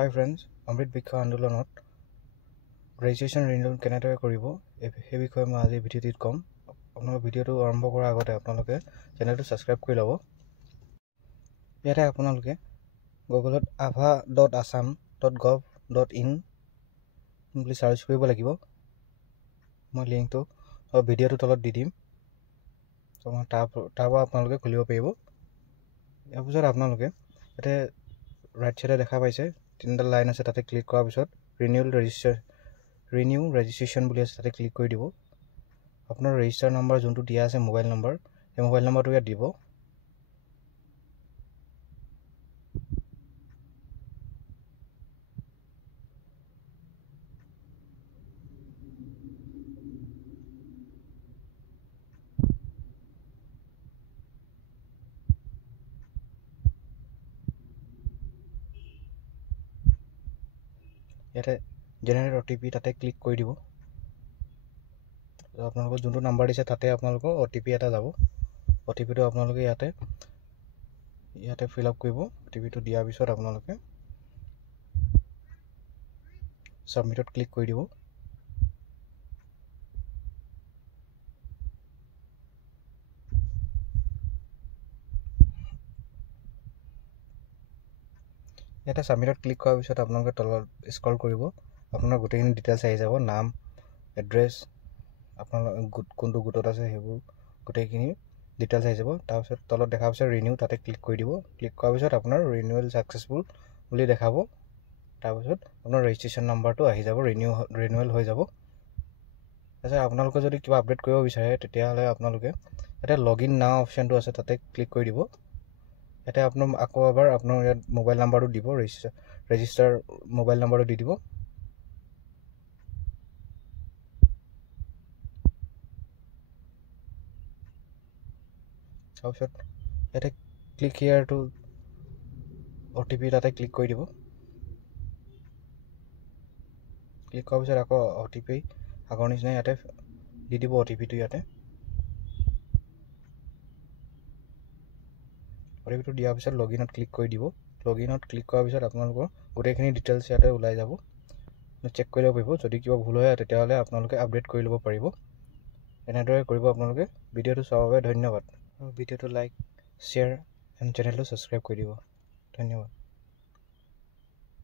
Hi friends, Amrit Bikha আন্দোলনত registration renewal কেনেদৰে কৰিব এই বিষয়ে মই আজি ভিডিঅ'টিত ক'ম। আপোনালোকে ভিডিঅ'টো আৰম্ভ কৰাৰ আগতে আপোনালোকে চেনেলটো সাবস্ক্ৰাইব কৰি ল'ব। ইয়াতে আপোনালোকে গুগলত ava.assam.gov.in বুলি সাৰ্চ কৰিব লাগিব। মই লিংকটো ভিডিঅ'টো তলত দি দিম। তাৰ পৰা আপোনালোকে খুলিব পাৰিব। ইয়াৰ পিছত আপোনালোকে ইয়াতে ৰাইট সাইডে দেখা পাইছে তিনিটা লাইন আছে, তাতে ক্লিক কৰাৰ পিছত ৰিনিউ ৰেজিষ্ট্ৰেশ্যন বুলি আছে, তাতে ক্লিক কৰি দিব। আপোনাৰ ৰেজিষ্টাৰ নম্বৰ যোনটো দিয়া আছে মোবাইল নম্বৰ, সেই মোবাইল নম্বৰটো ইয়াত দিব। ইয়াতে জেনেৰেট OTP তাতে ক্লিক কৰি দিব। আপোনালোকৰ যোনটো নাম্বাৰ দিছে তাতে আপোনালোকৰ OTP এটা যাব। OTPটো আপোনালোকে ইয়াতে ফিল আপ কৰিব। OTPটো দিয়াৰ পিছত আপোনালোকে সাবমিটত ক্লিক কৰি দিব। ইয়াতে সাবমিটত ক্লিক কৰাৰ পিছত আপোনালোকে তলত স্ক্ৰল কৰিব। আপোনাৰ গোটেইখিনি ডিটেইলছ আহি যাব, নাম, এড্ৰেছ, আপোনালোক কোনটো গোটত আছে সেইবোৰ গোটেইখিনি ডিটেইলছ আহি যাব। তাৰপিছত তলত দেখাৰ পিছত ৰিনিউ তাতে ক্লিক কৰি দিব। ক্লিক কৰাৰ পিছত আপোনাৰ ৰিনিউৱেল ছাকচেছফুল বুলি দেখাব। তাৰপিছত আপোনাৰ ৰেজিষ্ট্ৰেশ্যন নাম্বাৰটো আহি যাব, ৰিনিউৱেল হৈ যাব। তাৰপিছত আপোনালোকে যদি কিবা আপডেট কৰিব বিচাৰে তেতিয়াহ'লে আপোনালোকে ইয়াতে লগইন নাও অপশ্যনটো আছে, তাতে ক্লিক কৰি দিব। ইয়াতে আপোনাৰ আকৌ এবাৰ আপোনাৰ ইয়াত মোবাইল নাম্বাৰটো দিব, ৰেজিষ্টাৰ মোবাইল নাম্বাৰটো দি দিব। তাৰপিছত ইয়াতে ক্লিক হিয়াৰ টু OTP তাতে ক্লিক কৰি দিব। ক্লিক কৰাৰ পিছত আকৌ OTP আগৰ নিচিনা ইয়াতে দি দিব। OTPটো ইয়াতে OTPটো দিয়াৰ পিছত লগইনত ক্লিক কৰি দিব। লগইনত ক্লিক কৰাৰ পিছত আপোনালোকৰ গোটেইখিনি ডিটেইলছ ইয়াতে ওলাই যাব। চেক কৰি ল'ব পাৰিব। যদি কিবা ভুল হয় তেতিয়াহ'লে আপোনালোকে আপডেট কৰি ল'ব পাৰিব। এনেদৰে কৰিব আপোনালোকে। ভিডিঅ'টো চোৱাৰ বাবে ধন্যবাদ। ভিডিঅ'টো লাইক, শ্বেয়াৰ এণ্ড চেনেলটো ছাবস্ক্ৰাইব কৰি দিব। ধন্যবাদ।